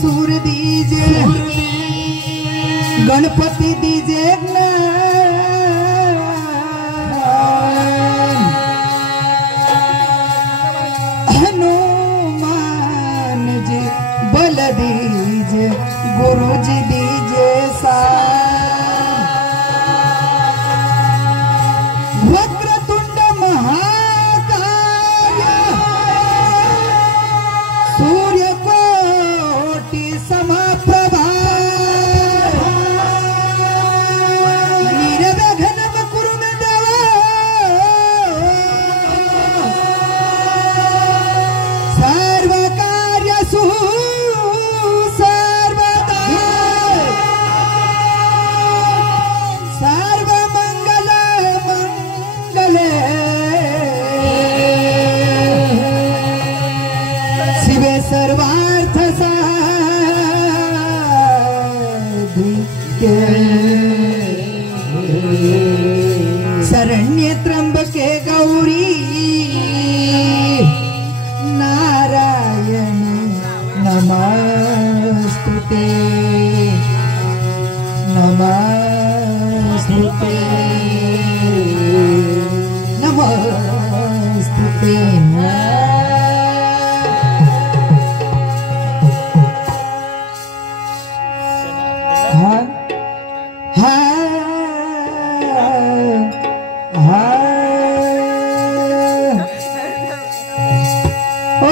सूर दीजे गणपति दीजे हनुमान जी बल दीजे गुरु जी दीजे सा वक्रतुंड महाकाय सूर्य कोटि समप्रभा निर्विघ्नं कुरु मे देव सर्वकार्येषु सर्वदा सर्वमंगले मंगले शिवे सर्वार्थ साधिके शरण्ये त्र्यंबके गौरी नारायणी नमस्तुते नमस्तुते नमस्तुते हाँ हाँ हाँ ओ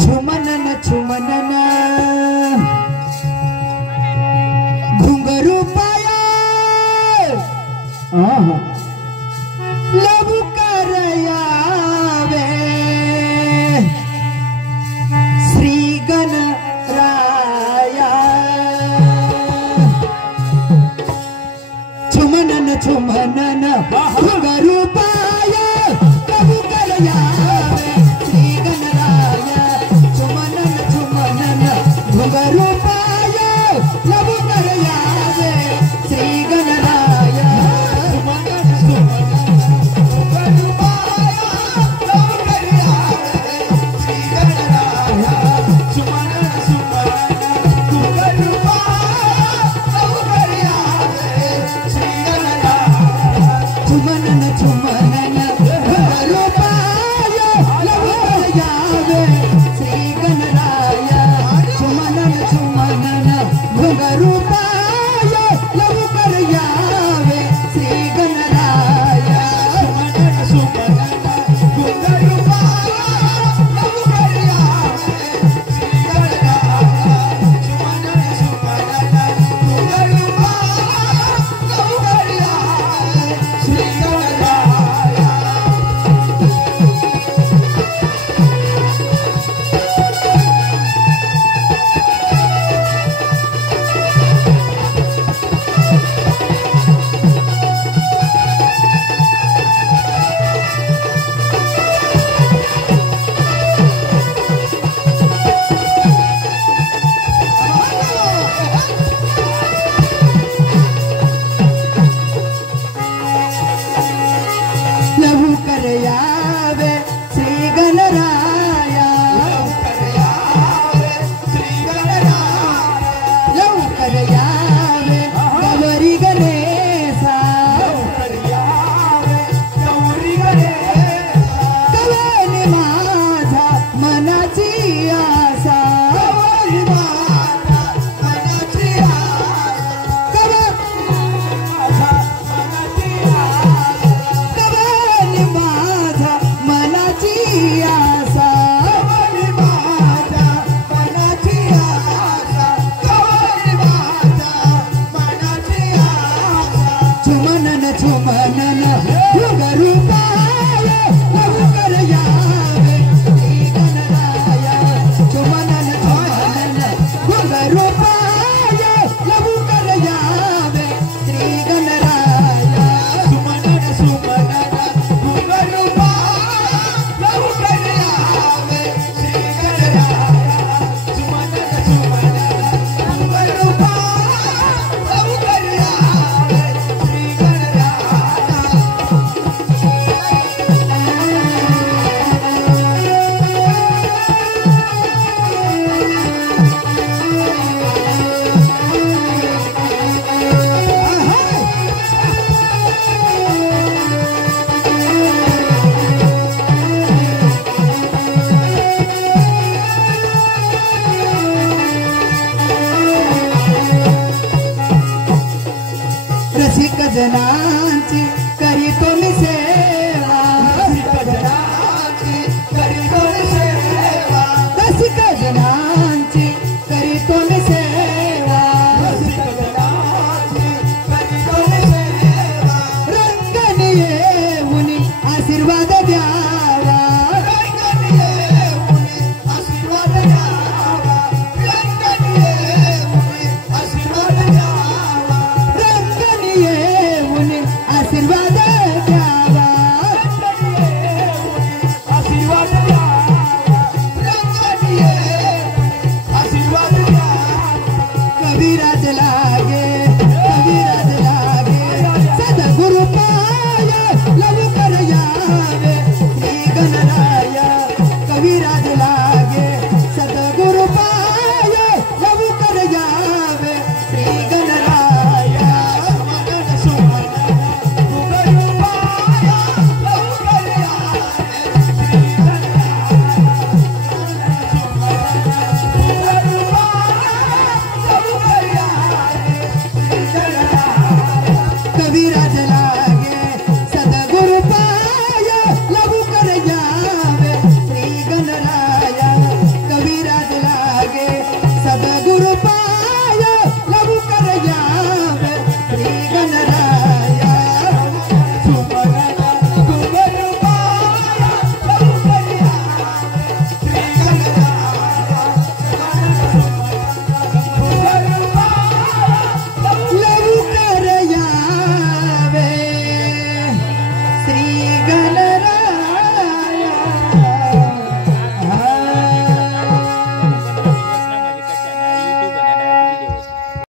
छुमनन छुमनन घुंघरू पाया लबु करयावे श्री गणराया छुमनन छुमनन घुंघरू पाया लबु करयावे श्री गणराया छुमनन छुमनन घुंघरू पाया लबु करयावे श्री गणराया छुमनन छुमनन घुंघरू पाया लबु करयावे श्री गणराया छुमनन छुमनन घुंघरू पाया लबु करयावे श्री गणराया लबु करयावे श्री गणराया लबु करयावे गौरी गणेशा कवनी माझा मनाची आशा कवनी माझा मनाची आशा